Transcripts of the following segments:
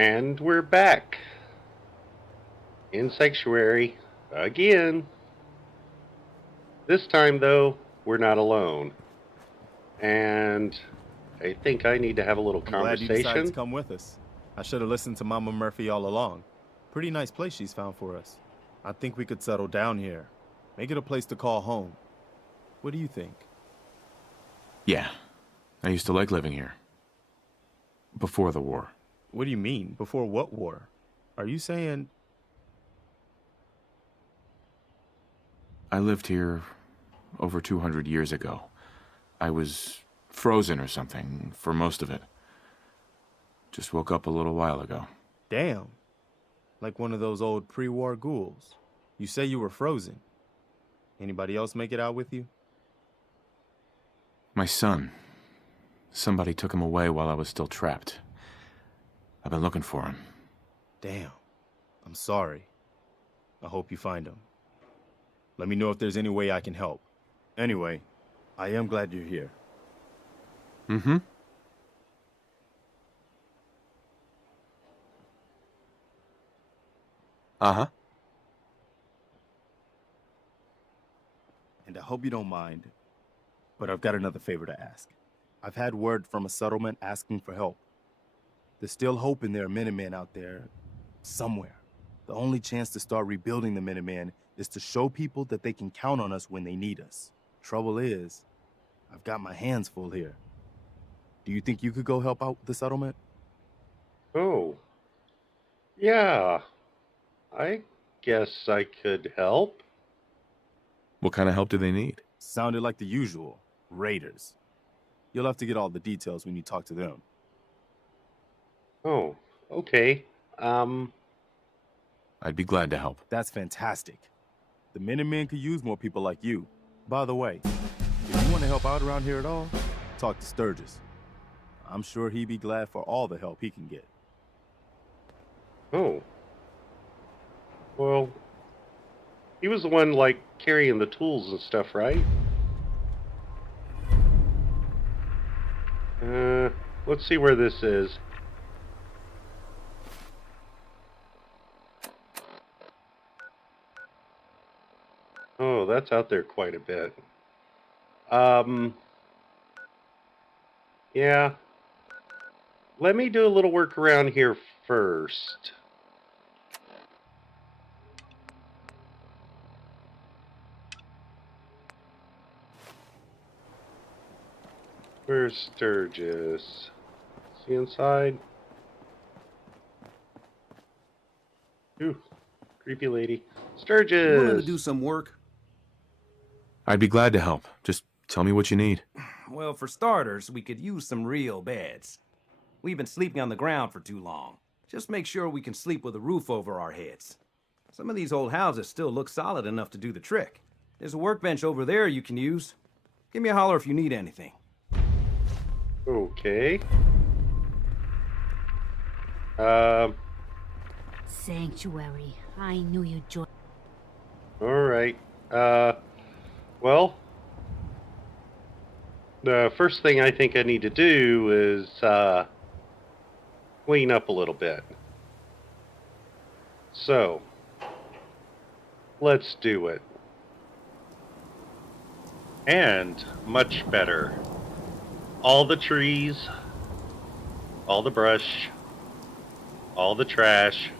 And we're back in Sanctuary again. This time, though, we're not alone. And I think I need to have a little I'm glad you decided to conversation. come with us. I should have listened to Mama Murphy all along. Pretty nice place she's found for us. I think we could settle down here. Make it a place to call home. What do you think? Yeah, I used to like living here. Before the war. What do you mean? Before what war? Are you saying... I lived here over 200 years ago. I was frozen or something for most of it. Just woke up a little while ago. Damn. Like one of those old pre-war ghouls. You say you were frozen. Anybody else make it out with you? My son. Somebody took him away while I was still trapped. I've been looking for him. Damn. I'm sorry. I hope you find him. Let me know if there's any way I can help. Anyway, I am glad you're here. Mm-hmm. Uh-huh. And I hope you don't mind, but I've got another favor to ask. I've had word from a settlement asking for help. There's still hope in there are Minutemen out there somewhere. The only chance to start rebuilding the Minutemen is to show people that they can count on us when they need us. Trouble is, I've got my hands full here. Do you think you could go help out the settlement? Oh, yeah. I guess I could help. What kind of help do they need? Sounded like the usual. Raiders. You'll have to get all the details when you talk to them. Oh, okay. I'd be glad to help. That's fantastic. The Minutemen could use more people like you. By the way, if you want to help out around here at all, talk to Sturgis. I'm sure he'd be glad for all the help he can get. Oh. Well, he was the one, like, carrying the tools and stuff, right? Let's see where this is. Oh, that's out there quite a bit. Yeah. Let me do a little work around here first. Where's Sturgis? Is he inside? Ooh, creepy lady. You willing to Sturgis! do some work? I'd be glad to help. Just tell me what you need. Well, for starters, we could use some real beds. We've been sleeping on the ground for too long. Just make sure we can sleep with a roof over our heads. Some of these old houses still look solid enough to do the trick. There's a workbench over there you can use. Give me a holler if you need anything. Okay. Sanctuary. I knew you'd join. Alright. Well, the first thing I think I need to do is, clean up a little bit. So, let's do it. And much better. All the trees, all the brush, all the trash,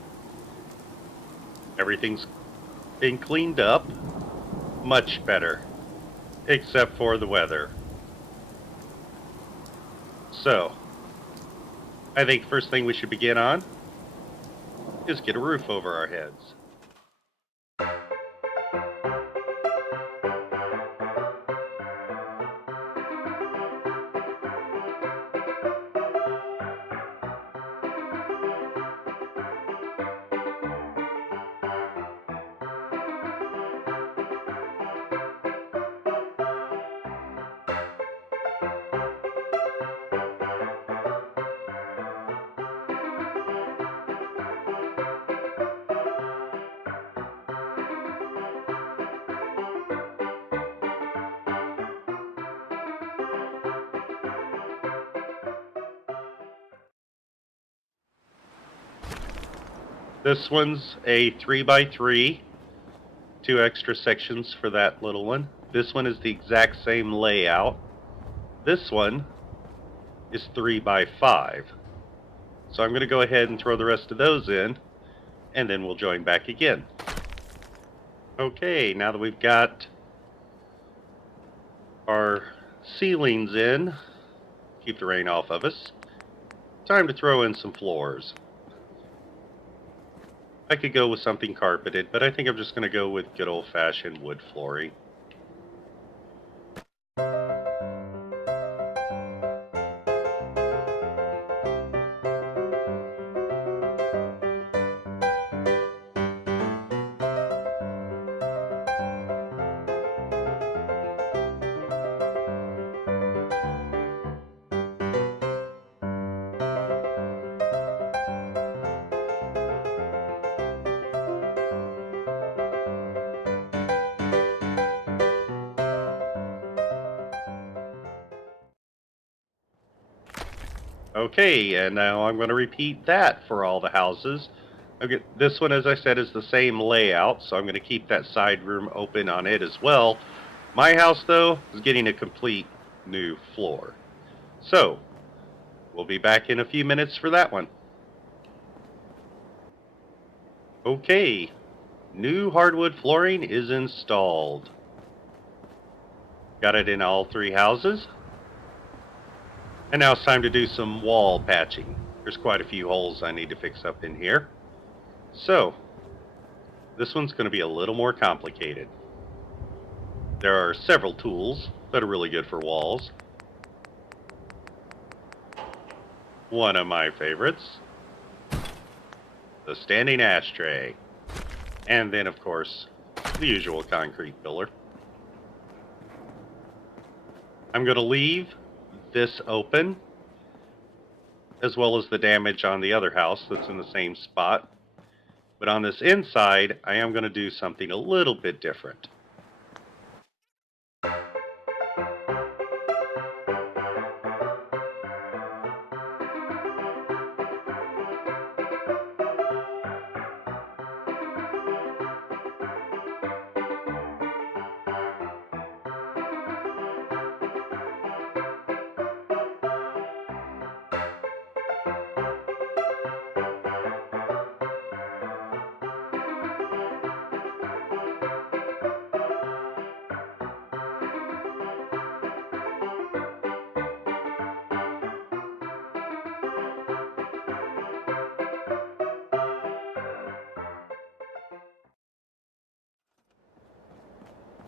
everything's been cleaned up. Much better. Except for the weather. So, I think the first thing we should begin on is get a roof over our heads. This one's a 3x3, 2 extra sections for that little one. This one is the exact same layout. This one is 3x5. So I'm going to go ahead and throw the rest of those in, and then we'll join back again. Okay, now that we've got our ceilings in, keep the rain off of us, time to throw in some floors. I could go with something carpeted, but I think I'm just going to go with good old-fashioned wood flooring. Okay, and now I'm going to repeat that for all the houses. Okay, this one, as I said, is the same layout, so I'm going to keep that side room open on it as well. My house, though, is getting a complete new floor. So, we'll be back in a few minutes for that one. Okay, new hardwood flooring is installed. Got it in all 3 houses. And now it's time to do some wall patching. There's quite a few holes I need to fix up in here. So, this one's going to be a little more complicated. There are several tools that are really good for walls. One of my favorites, the standing ashtray. And then, of course, the usual concrete pillar. I'm going to leave this open, as well as the damage on the other house that's in the same spot. But on this inside, I am going to do something a little bit different.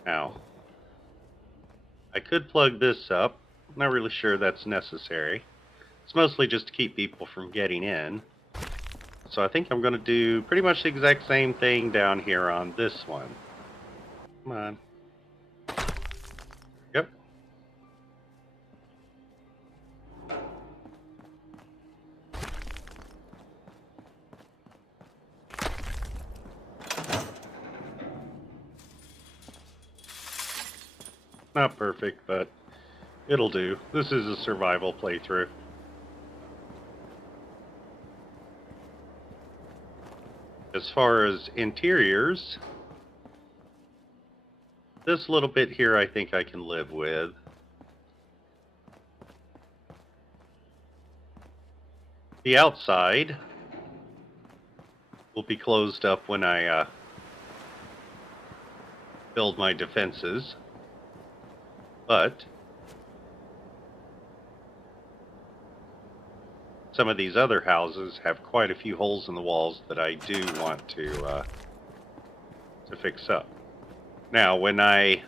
Now, I could plug this up. I'm not really sure that's necessary. It's mostly just to keep people from getting in. So I think I'm going to do pretty much the exact same thing down here on this one. Come on. Yep. Not perfect, but it'll do. This is a survival playthrough. As far as interiors, this little bit here I think I can live with. The outside will be closed up when I build my defenses. But some of these other houses have quite a few holes in the walls that I do want to fix up. Now, when I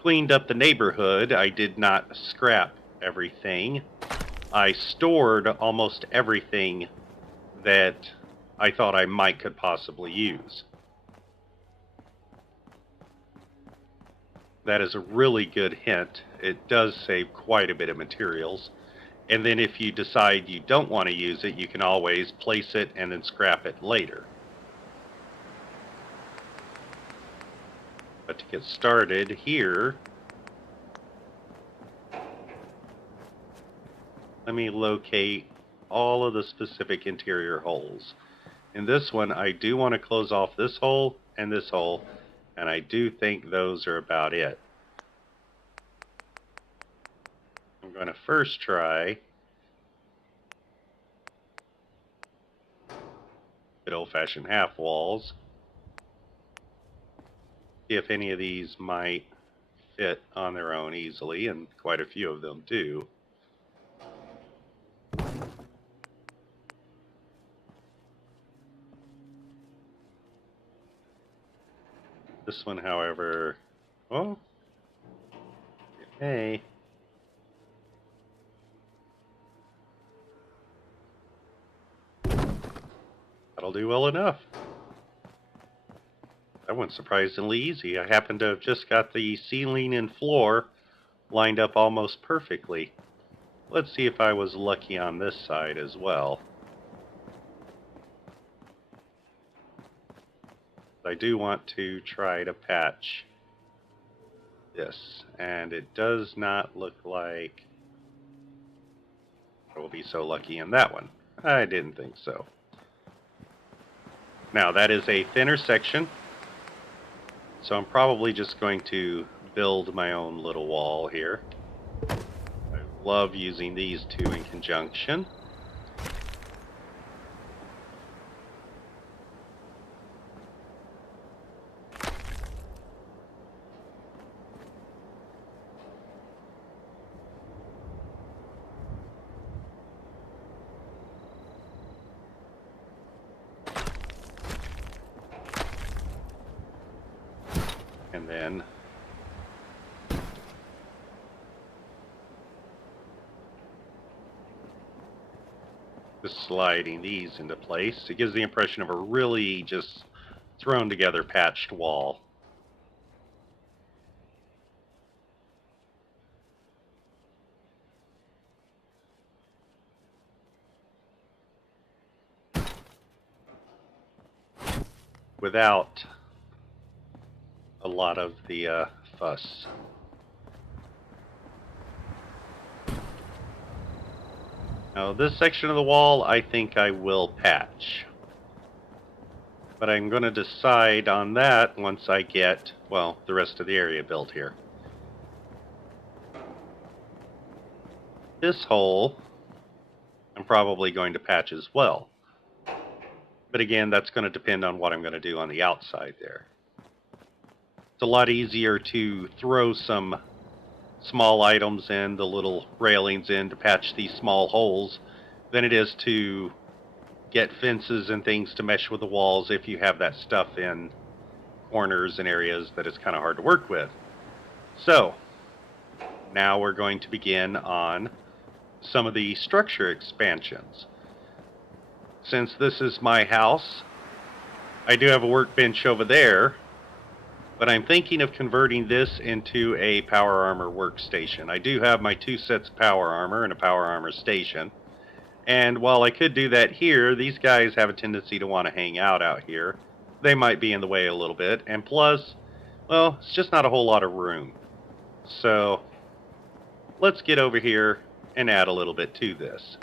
cleaned up the neighborhood, I did not scrap everything. I stored almost everything that I thought I could possibly use. That is a really good hint. It does save quite a bit of materials. And then if you decide you don't want to use it, you can always place it and then scrap it later. But to get started here, let me locate all of the specific interior holes. In this one, I do want to close off this hole, and I do think those are about it. I'm going to first try good old-fashioned half walls. See if any of these might fit on their own easily, and quite a few of them do. This one, however, oh, okay. That'll do well enough. That one's surprisingly easy. I happen to have just got the ceiling and floor lined up almost perfectly. Let's see if I was lucky on this side as well. I do want to try to patch this, and it does not look like I will be so lucky in that one. I didn't think so. Now, that is a thinner section, so I'm probably just going to build my own little wall here. I love using these two in conjunction. And then just sliding these into place. It gives the impression of a really just thrown together patched wall. Without a lot of the fuss. Now this section of the wall I think I will patch. But I'm going to decide on that once I get, well, the rest of the area built here. This hole I'm probably going to patch as well. But again, that's going to depend on what I'm going to do on the outside there. It's a lot easier to throw some small items in, the little railings in to patch these small holes, than it is to get fences and things to mesh with the walls if you have that stuff in corners and areas that it's kind of hard to work with. So, now we're going to begin on some of the structure expansions. Since this is my house, I do have a workbench over there, but I'm thinking of converting this into a power armor workstation. I do have my 2 sets of power armor and a power armor station. And while I could do that here, these guys have a tendency to want to hang out here. They might be in the way a little bit. And plus, well, it's just not a whole lot of room. So, let's get over here and add a little bit to this.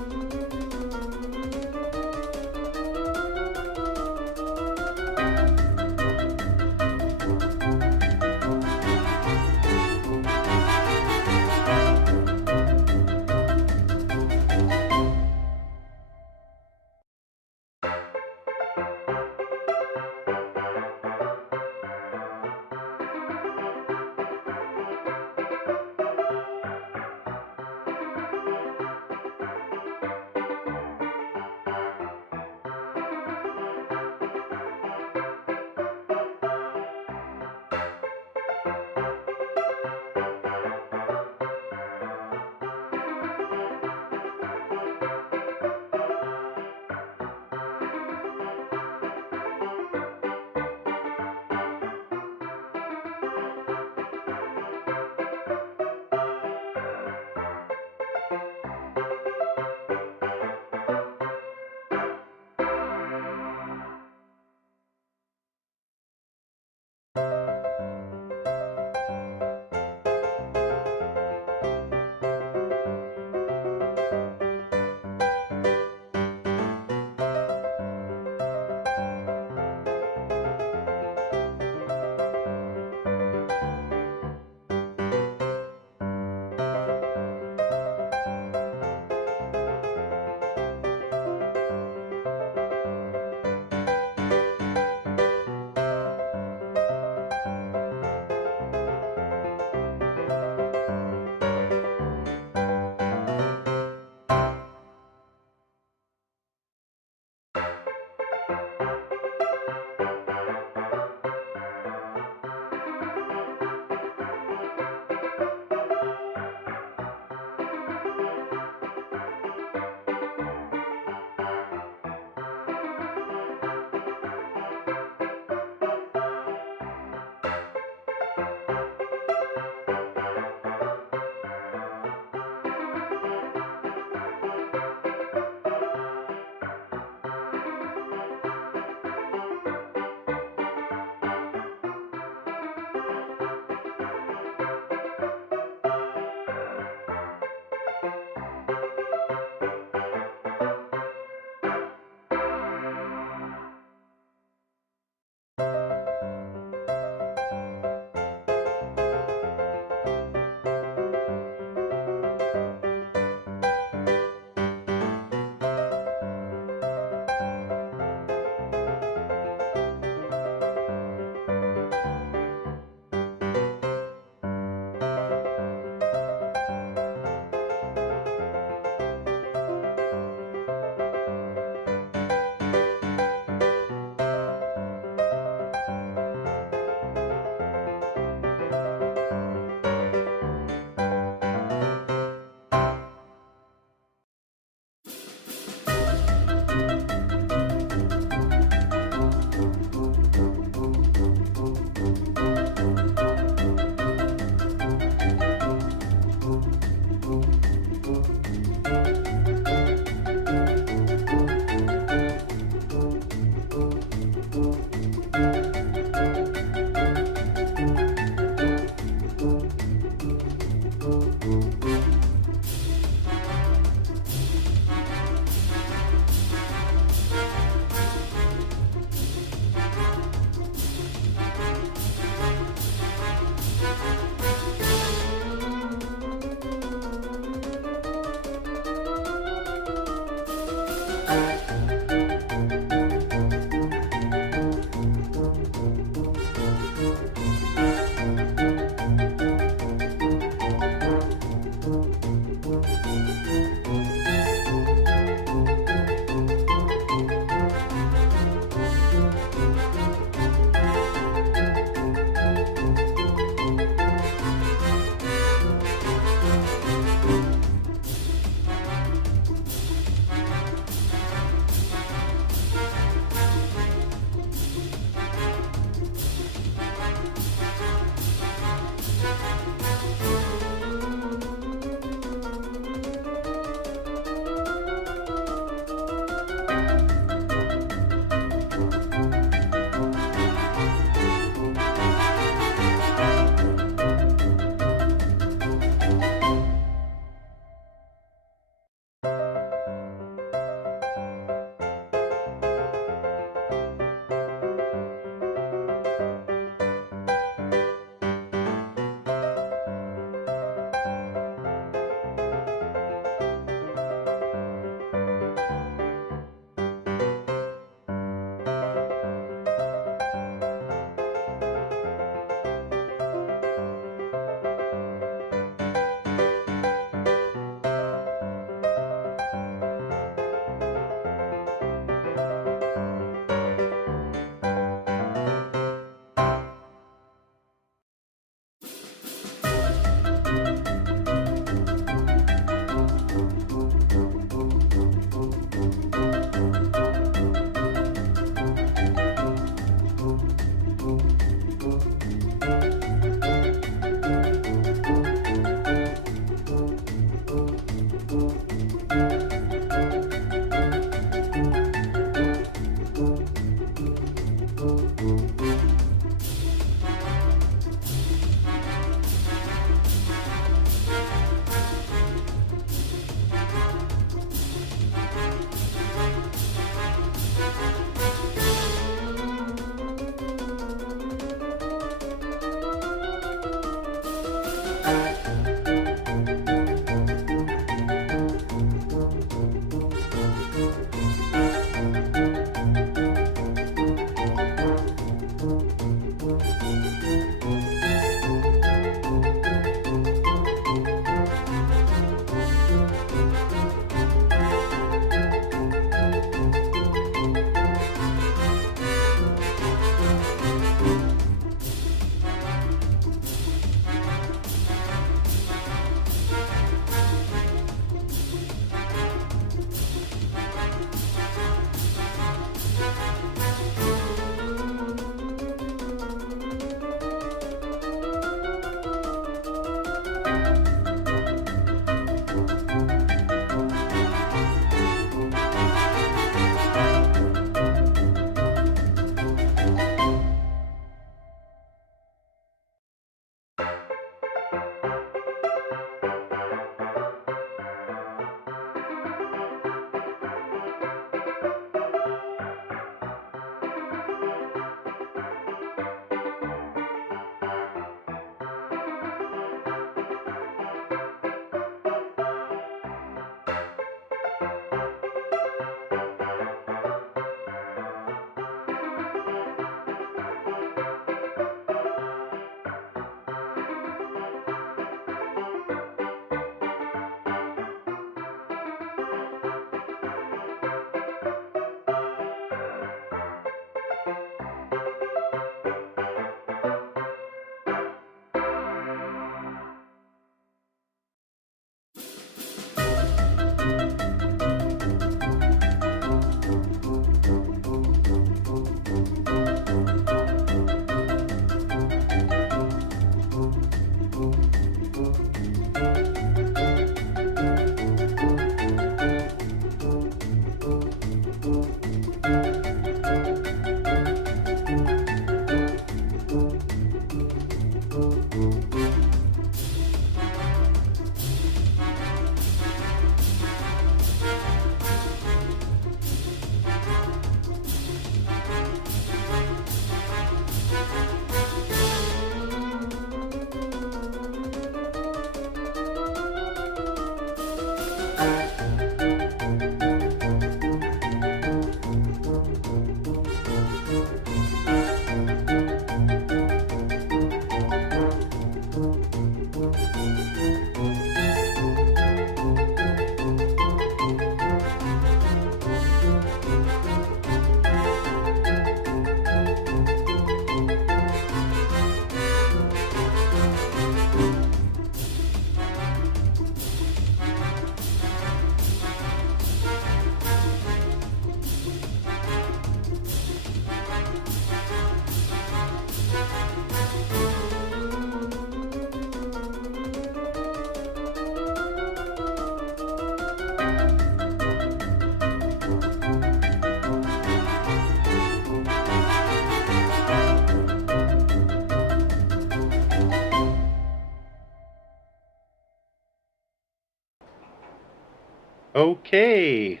Okay,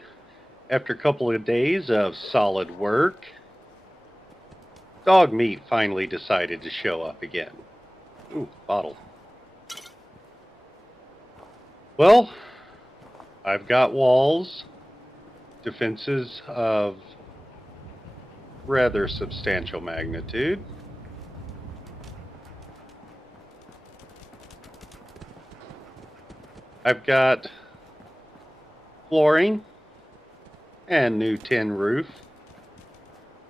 after a couple of days of solid work, dog meat finally decided to show up again. Ooh, bottle. Well, I've got walls, defenses of rather substantial magnitude. I've got flooring and new tin roof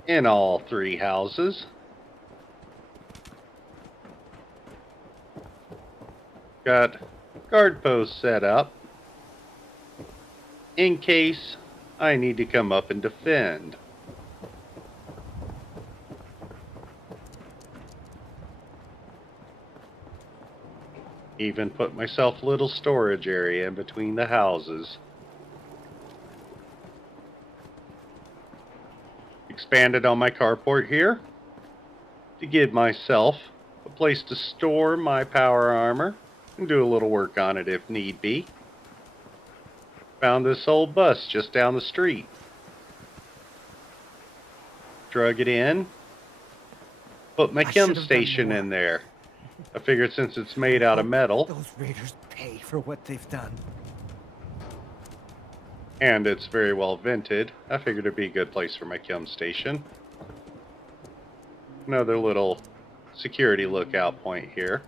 in all 3 houses. Got guard posts set up in case I need to come up and defend. Even put myself a little storage area in between the houses. Expanded on my carport here to give myself a place to store my power armor and do a little work on it if need be. Found this old bus just down the street. Drug it in. Put my chem station in there. I figured since it's made out of metal, Those raiders pay for what they've done. and it's very well vented, I figured it'd be a good place for my chem station. Another little security lookout point here.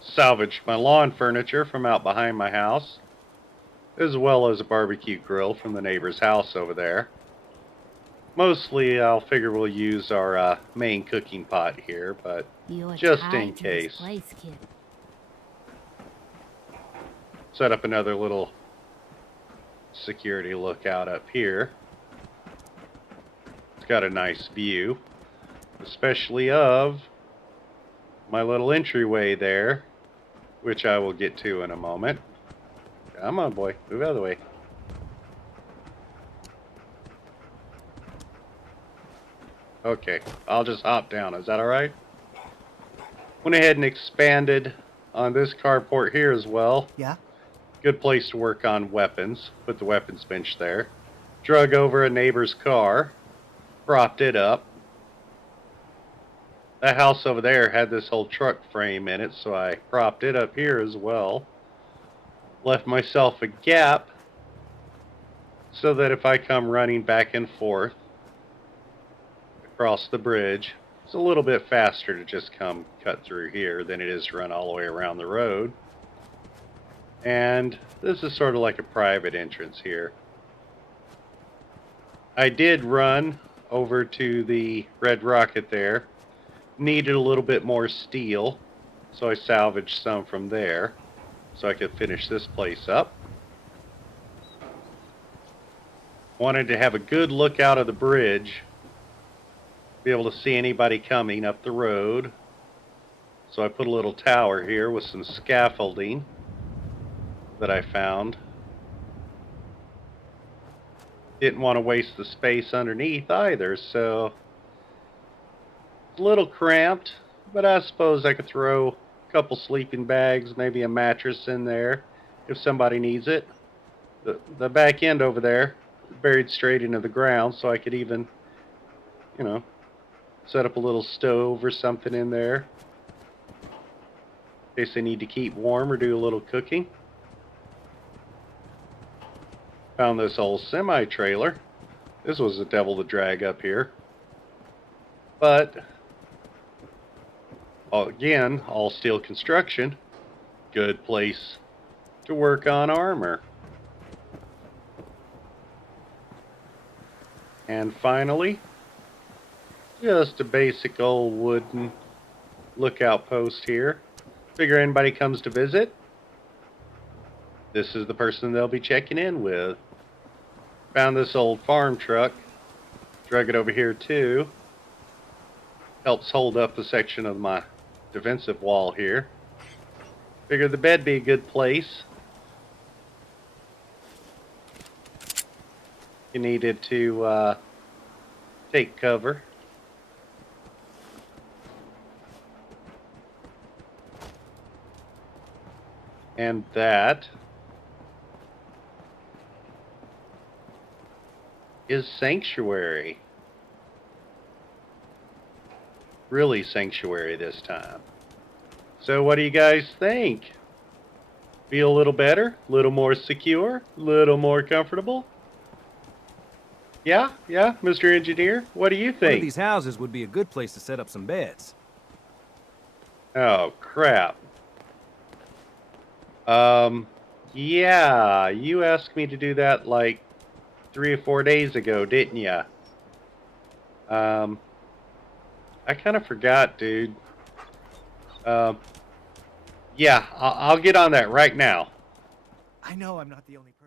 Salvaged my lawn furniture from out behind my house, as well as a barbecue grill from the neighbor's house over there. Mostly, I'll figure we'll use our main cooking pot here, but You're just tied in to this case. place, kid. Set up another little security lookout up here. It's got a nice view, especially of my little entryway there, which I will get to in a moment. Come on, boy. Move out of the way. Okay, I'll just hop down. Is that alright? Went ahead and expanded on this carport here as well. Yeah? Good place to work on weapons. Put the weapons bench there. Drug over a neighbor's car. Propped it up. That house over there had this whole truck frame in it, so I propped it up here as well. Left myself a gap so that if I come running back and forth across the bridge, it's a little bit faster to just come cut through here than it is to run all the way around the road. And this is sort of like a private entrance here. I did run over to the Red Rocket there. Needed a little bit more steel, so I salvaged some from there so I could finish this place up. Wanted to have a good look out of the bridge, be able to see anybody coming up the road. So I put a little tower here with some scaffolding that I found. Didn't want to waste the space underneath either, so it's a little cramped, but I suppose I could throw a couple sleeping bags, maybe a mattress in there if somebody needs it. The back end over there buried straight into the ground, so I could even, you know, set up a little stove or something in there in case they need to keep warm or do a little cooking. Found this old semi-trailer. This was the devil to drag up here. But, again, all steel construction. Good place to work on armor. And finally, just a basic old wooden lookout post here. Figure anybody comes to visit, this is the person they'll be checking in with. Found this old farm truck. Drug it over here too. Helps hold up a section of my defensive wall here. Figured the bed'd be a good place. You needed to take cover. And that is Sanctuary. Really Sanctuary this time. So what do you guys think? Feel a little better? A little more secure? A little more comfortable? Yeah, Mr. Engineer, what do you One of think? these houses would be a good place to set up some beds. Oh, crap. Yeah, you asked me to do that like 3 or 4 days ago, didn't ya? I kind of forgot, dude. Yeah, I'll get on that right now. I know I'm not the only person.